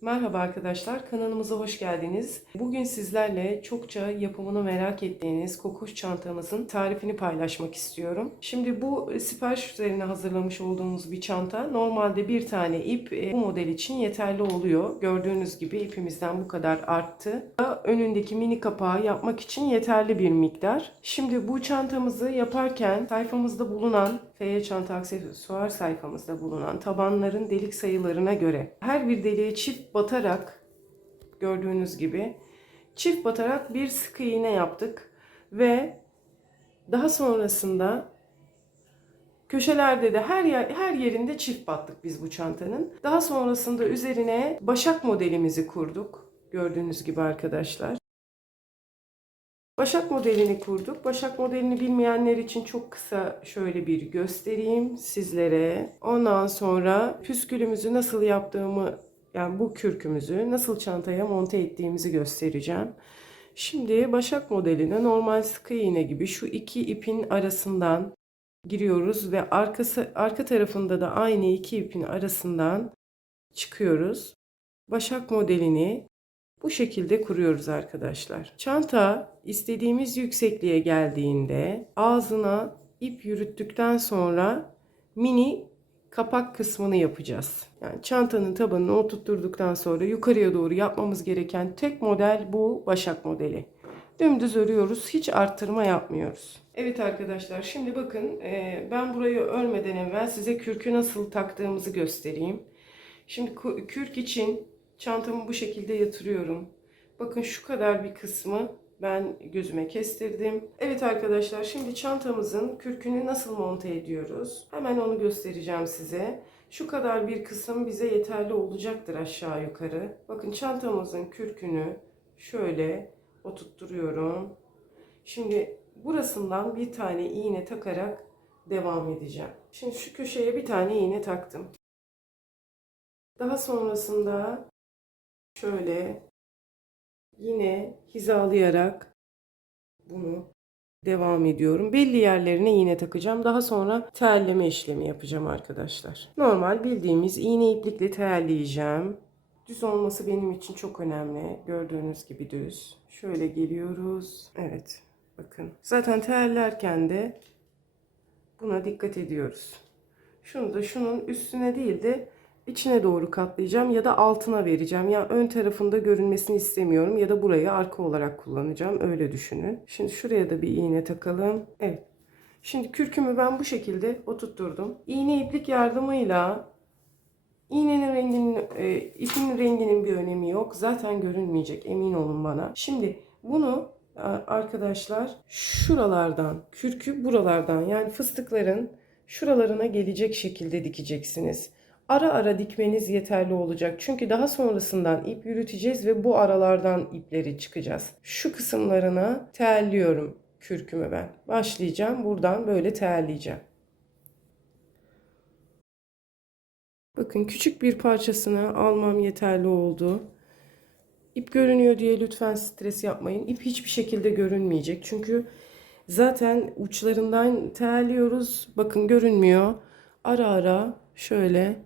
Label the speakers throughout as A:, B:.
A: Merhaba arkadaşlar, kanalımıza hoş geldiniz. Bugün sizlerle çokça yapımını merak ettiğiniz kokuş çantamızın tarifini paylaşmak istiyorum. Şimdi bu sipariş üzerine hazırlamış olduğumuz bir çanta. Normalde bir tane ip e, bu model için yeterli oluyor. Gördüğünüz gibi ipimizden bu kadar arttı. Önündeki mini kapağı yapmak için yeterli bir miktar. Şimdi bu çantamızı yaparken sayfamızda bulunan F çanta aksesuar sayfamızda bulunan tabanların delik sayılarına göre her bir deliğe çift batarak gördüğünüz gibi çift batarak bir sık iğne yaptık ve daha sonrasında köşelerde de her yer, her yerinde çift battık biz bu çantanın. Daha sonrasında üzerine başak modelimizi kurduk. Gördüğünüz gibi arkadaşlar. Başak modelini kurduk. Başak modelini bilmeyenler için çok kısa şöyle bir göstereyim sizlere. Ondan sonra püskülümüzü nasıl yaptığımı yani bu kürkümüzü nasıl çantaya monte ettiğimizi göstereceğim. Şimdi Başak modeline normal sıkı iğne gibi şu iki ipin arasından giriyoruz ve arkası arka tarafında da aynı iki ipin arasından çıkıyoruz. Başak modelini bu şekilde kuruyoruz arkadaşlar. Çanta istediğimiz yüksekliğe geldiğinde ağzına ip yürüttükten sonra mini kapak kısmını yapacağız. Yani çantanın tabanını oturtturduktan sonra yukarıya doğru yapmamız gereken tek model bu başak modeli. Dümdüz örüyoruz. Hiç arttırma yapmıyoruz. Evet arkadaşlar şimdi bakın ben burayı örmeden evvel size kürkü nasıl taktığımızı göstereyim. Şimdi kürk için Çantamı bu şekilde yatırıyorum. Bakın şu kadar bir kısmı ben gözüme kestirdim. Evet arkadaşlar şimdi çantamızın kürkünü nasıl monte ediyoruz? Hemen onu göstereceğim size. Şu kadar bir kısım bize yeterli olacaktır aşağı yukarı. Bakın çantamızın kürkünü şöyle oturtturuyorum. Şimdi burasından bir tane iğne takarak devam edeceğim. Şimdi şu köşeye bir tane iğne taktım. Daha sonrasında şöyle yine hizalayarak bunu devam ediyorum. Belli yerlerine iğne takacağım. Daha sonra telleme işlemi yapacağım arkadaşlar. Normal bildiğimiz iğne iplikle telleyeceğim. Düz olması benim için çok önemli. Gördüğünüz gibi düz. Şöyle geliyoruz. Evet. Bakın. Zaten terlerken de buna dikkat ediyoruz. Şunu da şunun üstüne değil de içine doğru katlayacağım ya da altına vereceğim. Ya ön tarafında görünmesini istemiyorum ya da burayı arka olarak kullanacağım. Öyle düşünün. Şimdi şuraya da bir iğne takalım. Evet. Şimdi kürkümü ben bu şekilde oturtturdum. İğne iplik yardımıyla iğnenin renginin, e, ipin renginin bir önemi yok. Zaten görünmeyecek emin olun bana. Şimdi bunu arkadaşlar şuralardan, kürkü buralardan yani fıstıkların şuralarına gelecek şekilde dikeceksiniz ara ara dikmeniz yeterli olacak. Çünkü daha sonrasından ip yürüteceğiz ve bu aralardan ipleri çıkacağız. Şu kısımlarına terliyorum kürkümü ben. Başlayacağım buradan böyle terleyeceğim. Bakın küçük bir parçasını almam yeterli oldu. İp görünüyor diye lütfen stres yapmayın. İp hiçbir şekilde görünmeyecek. Çünkü zaten uçlarından terliyoruz. Bakın görünmüyor. Ara ara şöyle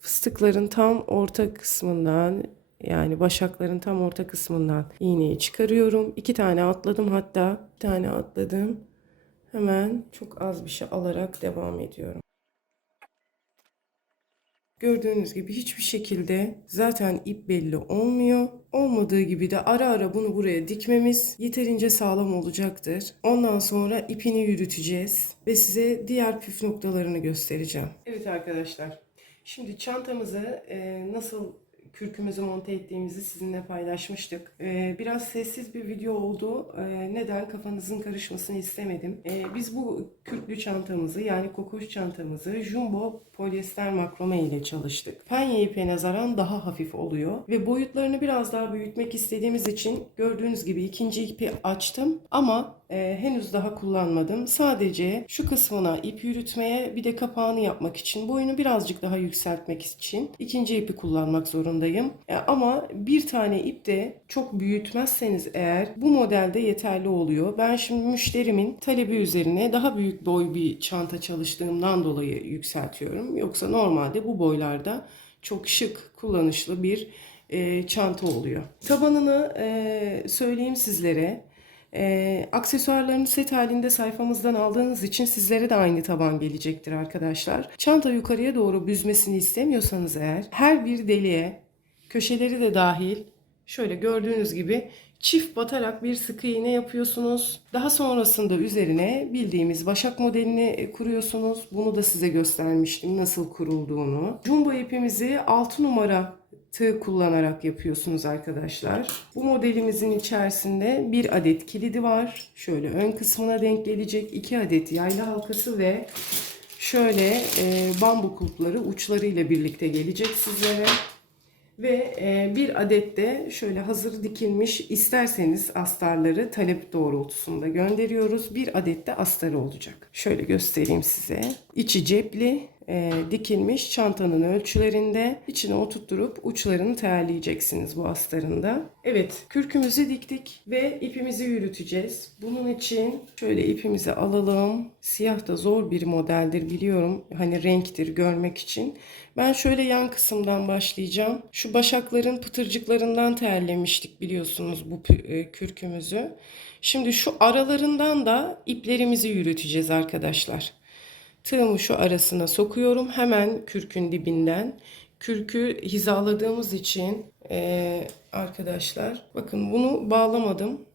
A: fıstıkların tam orta kısmından yani başakların tam orta kısmından iğneyi çıkarıyorum. İki tane atladım hatta. Bir tane atladım. Hemen çok az bir şey alarak devam ediyorum. Gördüğünüz gibi hiçbir şekilde zaten ip belli olmuyor. Olmadığı gibi de ara ara bunu buraya dikmemiz yeterince sağlam olacaktır. Ondan sonra ipini yürüteceğiz ve size diğer püf noktalarını göstereceğim. Evet arkadaşlar Şimdi çantamızı e, nasıl kürkümüzü monte ettiğimizi sizinle paylaşmıştık. E, biraz sessiz bir video oldu. E, neden? Kafanızın karışmasını istemedim. E, biz bu kürklü çantamızı yani kokoş çantamızı jumbo polyester makrome ile çalıştık. Penye ipe nazaran daha hafif oluyor ve boyutlarını biraz daha büyütmek istediğimiz için gördüğünüz gibi ikinci ipi açtım ama e, henüz daha kullanmadım. Sadece şu kısmına ip yürütmeye bir de kapağını yapmak için boyunu birazcık daha yükseltmek için ikinci ipi kullanmak zorundayım. E, ama bir tane ip de çok büyütmezseniz eğer bu modelde yeterli oluyor. Ben şimdi müşterimin talebi üzerine daha büyük boy bir çanta çalıştığımdan dolayı yükseltiyorum. Yoksa normalde bu boylarda çok şık, kullanışlı bir e, çanta oluyor. Tabanını e, söyleyeyim sizlere. E, aksesuarlarını set halinde sayfamızdan aldığınız için sizlere de aynı taban gelecektir arkadaşlar. Çanta yukarıya doğru büzmesini istemiyorsanız eğer her bir deliğe köşeleri de dahil şöyle gördüğünüz gibi çift batarak bir sıkı iğne yapıyorsunuz. Daha sonrasında üzerine bildiğimiz başak modelini kuruyorsunuz. Bunu da size göstermiştim nasıl kurulduğunu. Jumbo ipimizi 6 numara tığ kullanarak yapıyorsunuz arkadaşlar. Bu modelimizin içerisinde bir adet kilidi var. Şöyle ön kısmına denk gelecek 2 adet yaylı halkası ve şöyle e, bambu kulpları uçlarıyla birlikte gelecek sizlere. Ve e, bir adet de şöyle hazır dikilmiş isterseniz astarları talep doğrultusunda gönderiyoruz. Bir adet de astarı olacak. Şöyle göstereyim size. İçi cepli e, dikilmiş çantanın ölçülerinde içine oturtturup uçlarını terleyeceksiniz bu astarında. Evet kürkümüzü diktik ve ipimizi yürüteceğiz. Bunun için şöyle ipimizi alalım. Siyah da zor bir modeldir biliyorum. Hani renktir görmek için. Ben şöyle yan kısımdan başlayacağım. Şu başakların pıtırcıklarından terlemiştik biliyorsunuz bu e, kürkümüzü. Şimdi şu aralarından da iplerimizi yürüteceğiz arkadaşlar. Tığımı şu arasına sokuyorum hemen kürkün dibinden. Kürkü hizaladığımız için eee, arkadaşlar bakın bunu bağlamadım.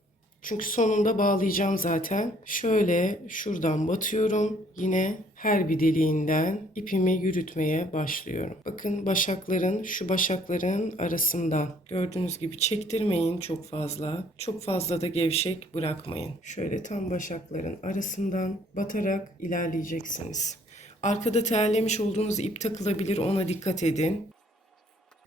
A: Çünkü sonunda bağlayacağım zaten. Şöyle şuradan batıyorum. Yine her bir deliğinden ipimi yürütmeye başlıyorum. Bakın başakların şu başakların arasından gördüğünüz gibi çektirmeyin çok fazla. Çok fazla da gevşek bırakmayın. Şöyle tam başakların arasından batarak ilerleyeceksiniz. Arkada terlemiş olduğunuz ip takılabilir ona dikkat edin.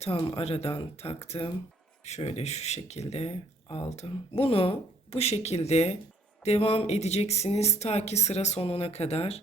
A: Tam aradan taktım. Şöyle şu şekilde aldım. Bunu bu şekilde devam edeceksiniz ta ki sıra sonuna kadar.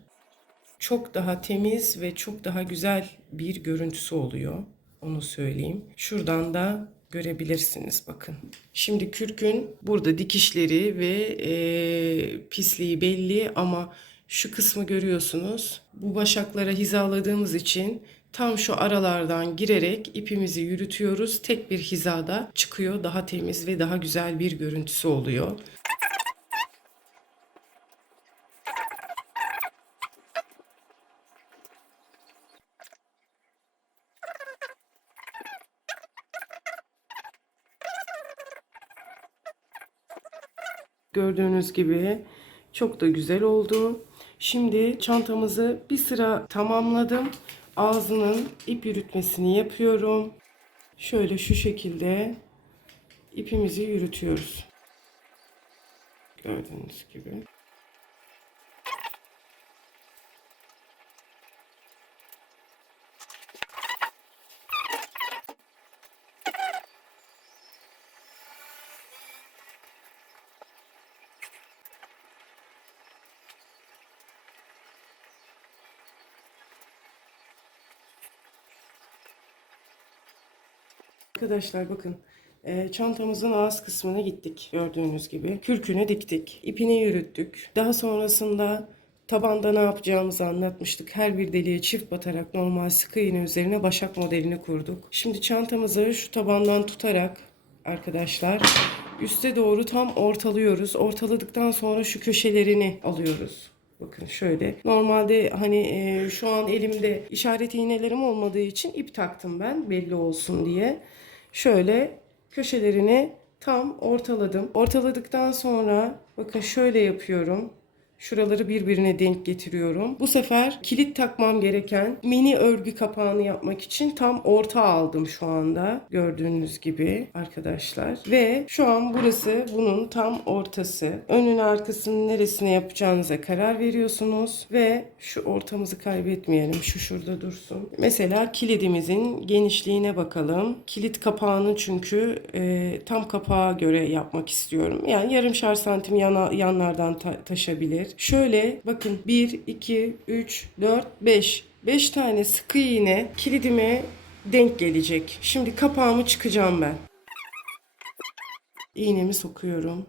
A: Çok daha temiz ve çok daha güzel bir görüntüsü oluyor. Onu söyleyeyim. Şuradan da görebilirsiniz bakın. Şimdi kürkün burada dikişleri ve eee, pisliği belli ama şu kısmı görüyorsunuz. Bu başaklara hizaladığımız için tam şu aralardan girerek ipimizi yürütüyoruz. Tek bir hizada çıkıyor. Daha temiz ve daha güzel bir görüntüsü oluyor. Gördüğünüz gibi çok da güzel oldu. Şimdi çantamızı bir sıra tamamladım. Ağzının ip yürütmesini yapıyorum. Şöyle şu şekilde ipimizi yürütüyoruz. Gördüğünüz gibi. Arkadaşlar bakın e, çantamızın ağız kısmına gittik gördüğünüz gibi. Kürkünü diktik. ipini yürüttük. Daha sonrasında tabanda ne yapacağımızı anlatmıştık. Her bir deliğe çift batarak normal sıkı iğne üzerine başak modelini kurduk. Şimdi çantamızı şu tabandan tutarak arkadaşlar üste doğru tam ortalıyoruz. Ortaladıktan sonra şu köşelerini alıyoruz. Bakın şöyle. Normalde hani e, şu an elimde işaret iğnelerim olmadığı için ip taktım ben belli olsun diye. Şöyle köşelerini tam ortaladım. Ortaladıktan sonra bakın şöyle yapıyorum. Şuraları birbirine denk getiriyorum. Bu sefer kilit takmam gereken mini örgü kapağını yapmak için tam orta aldım şu anda. Gördüğünüz gibi arkadaşlar. Ve şu an burası bunun tam ortası. Önün arkasının neresine yapacağınıza karar veriyorsunuz. Ve şu ortamızı kaybetmeyelim. Şu şurada dursun. Mesela kilidimizin genişliğine bakalım. Kilit kapağını çünkü e, tam kapağa göre yapmak istiyorum. Yani yarımşar santim yana, yanlardan ta- taşabilir. Şöyle bakın 1, 2, 3, 4, 5. 5 tane sıkı iğne kilidime denk gelecek. Şimdi kapağımı çıkacağım ben. İğnemi sokuyorum.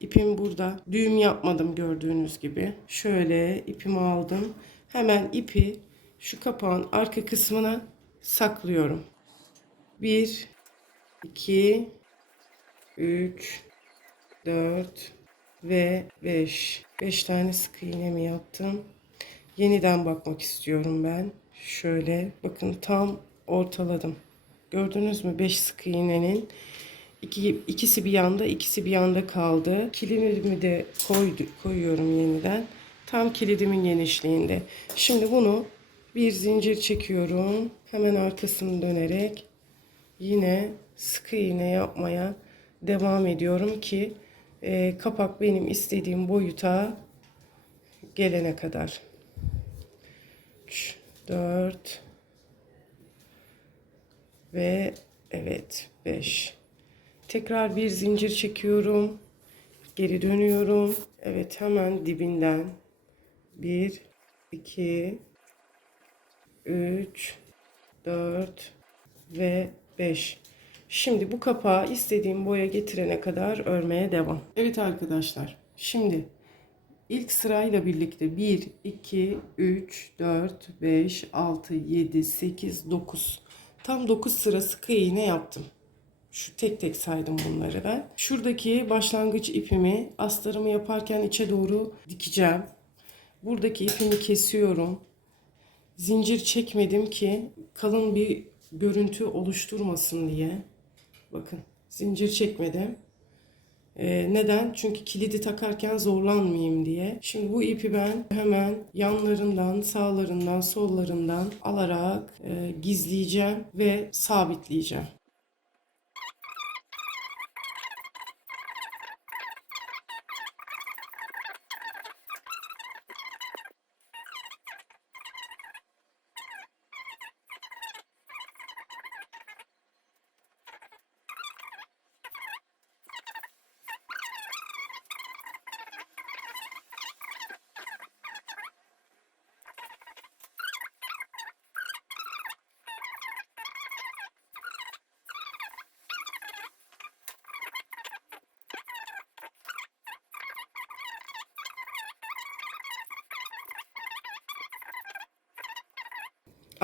A: İpim burada. Düğüm yapmadım gördüğünüz gibi. Şöyle ipimi aldım. Hemen ipi şu kapağın arka kısmına saklıyorum. 1 2 3 4 ve 5. 5 tane sık iğne mi yaptım? Yeniden bakmak istiyorum ben. Şöyle bakın tam ortaladım. Gördünüz mü 5 sık iğnenin iki, ikisi bir yanda ikisi bir yanda kaldı. Kilidimi de koydu, koyuyorum yeniden. Tam kilidimin genişliğinde. Şimdi bunu bir zincir çekiyorum. Hemen arkasını dönerek yine sık iğne yapmaya devam ediyorum ki e, kapak benim istediğim boyuta gelene kadar. 3, 4 ve evet 5. Tekrar bir zincir çekiyorum. Geri dönüyorum. Evet hemen dibinden 1 2 3 4 ve 5. Şimdi bu kapağı istediğim boya getirene kadar örmeye devam. Evet arkadaşlar. Şimdi ilk sırayla birlikte 1 2 3 4 5 6 7 8 9 tam 9 sıra sık iğne yaptım. Şu tek tek saydım bunları ben. Şuradaki başlangıç ipimi astarımı yaparken içe doğru dikeceğim. Buradaki ipimi kesiyorum. Zincir çekmedim ki kalın bir görüntü oluşturmasın diye. Bakın zincir çekmedim. Ee, neden? Çünkü kilidi takarken zorlanmayayım diye. Şimdi bu ipi ben hemen yanlarından, sağlarından, sollarından alarak e, gizleyeceğim ve sabitleyeceğim.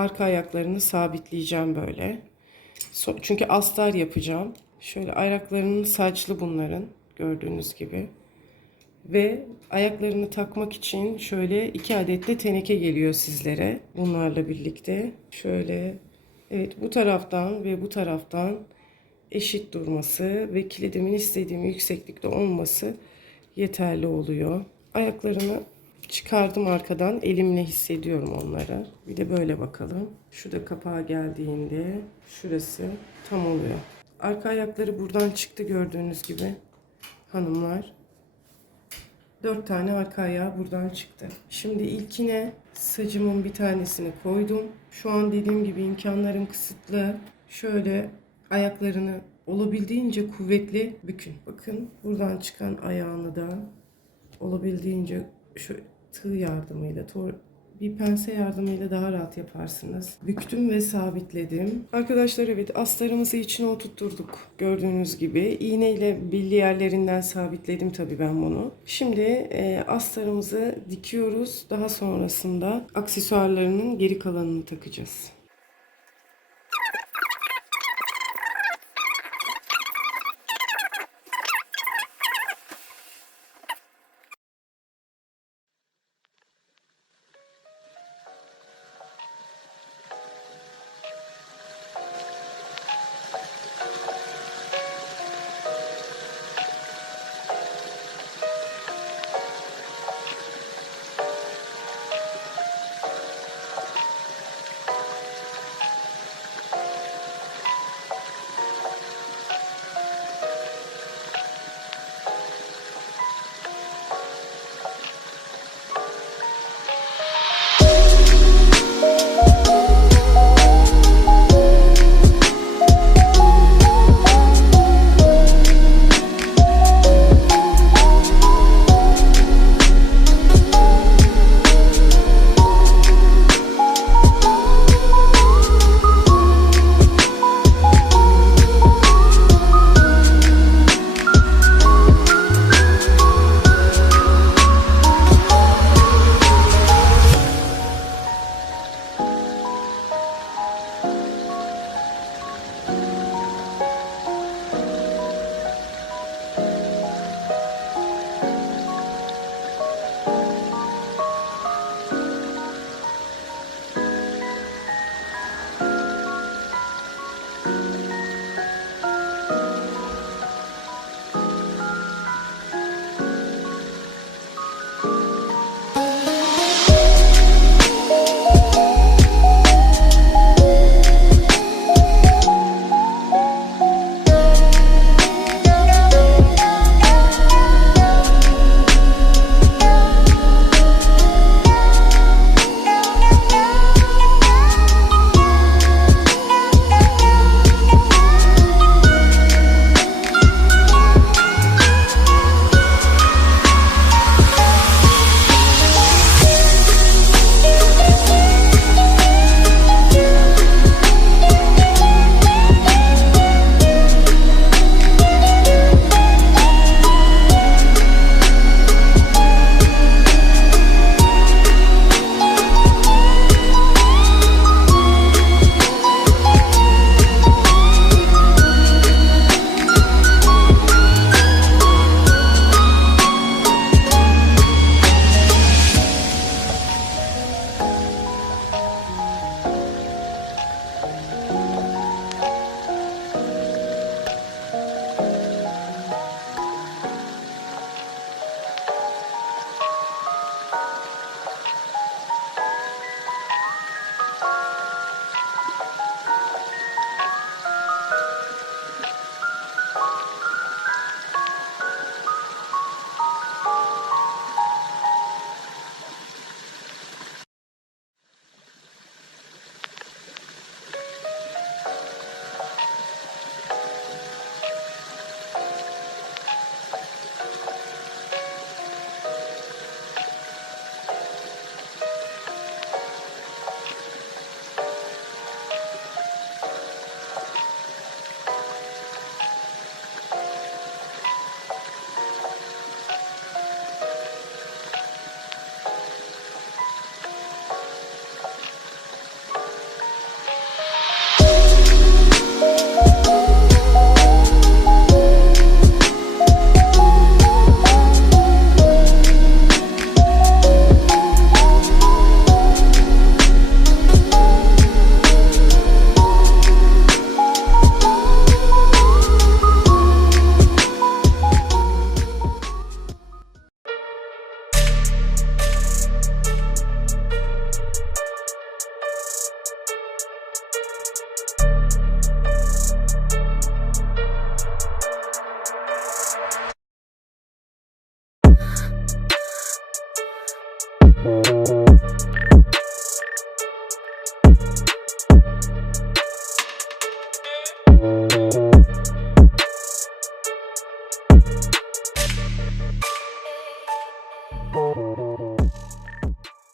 A: Arka ayaklarını sabitleyeceğim böyle. So- Çünkü astar yapacağım. Şöyle ayaklarının saçlı bunların gördüğünüz gibi. Ve ayaklarını takmak için şöyle iki adet de teneke geliyor sizlere. Bunlarla birlikte. Şöyle evet bu taraftan ve bu taraftan eşit durması ve kilidimin istediğim yükseklikte olması yeterli oluyor. Ayaklarını çıkardım arkadan. Elimle hissediyorum onları. Bir de böyle bakalım. Şu da kapağa geldiğinde şurası tam oluyor. Arka ayakları buradan çıktı gördüğünüz gibi. Hanımlar. Dört tane arka ayağı buradan çıktı. Şimdi ilkine sacımın bir tanesini koydum. Şu an dediğim gibi imkanlarım kısıtlı. Şöyle ayaklarını olabildiğince kuvvetli bükün. Bakın buradan çıkan ayağını da olabildiğince şu tığ yardımıyla bir pense yardımıyla daha rahat yaparsınız. Büktüm ve sabitledim. Arkadaşlar evet astarımızı içine oturtturduk. Gördüğünüz gibi iğneyle belli yerlerinden sabitledim tabii ben bunu. Şimdi e, astarımızı dikiyoruz. Daha sonrasında aksesuarlarının geri kalanını takacağız.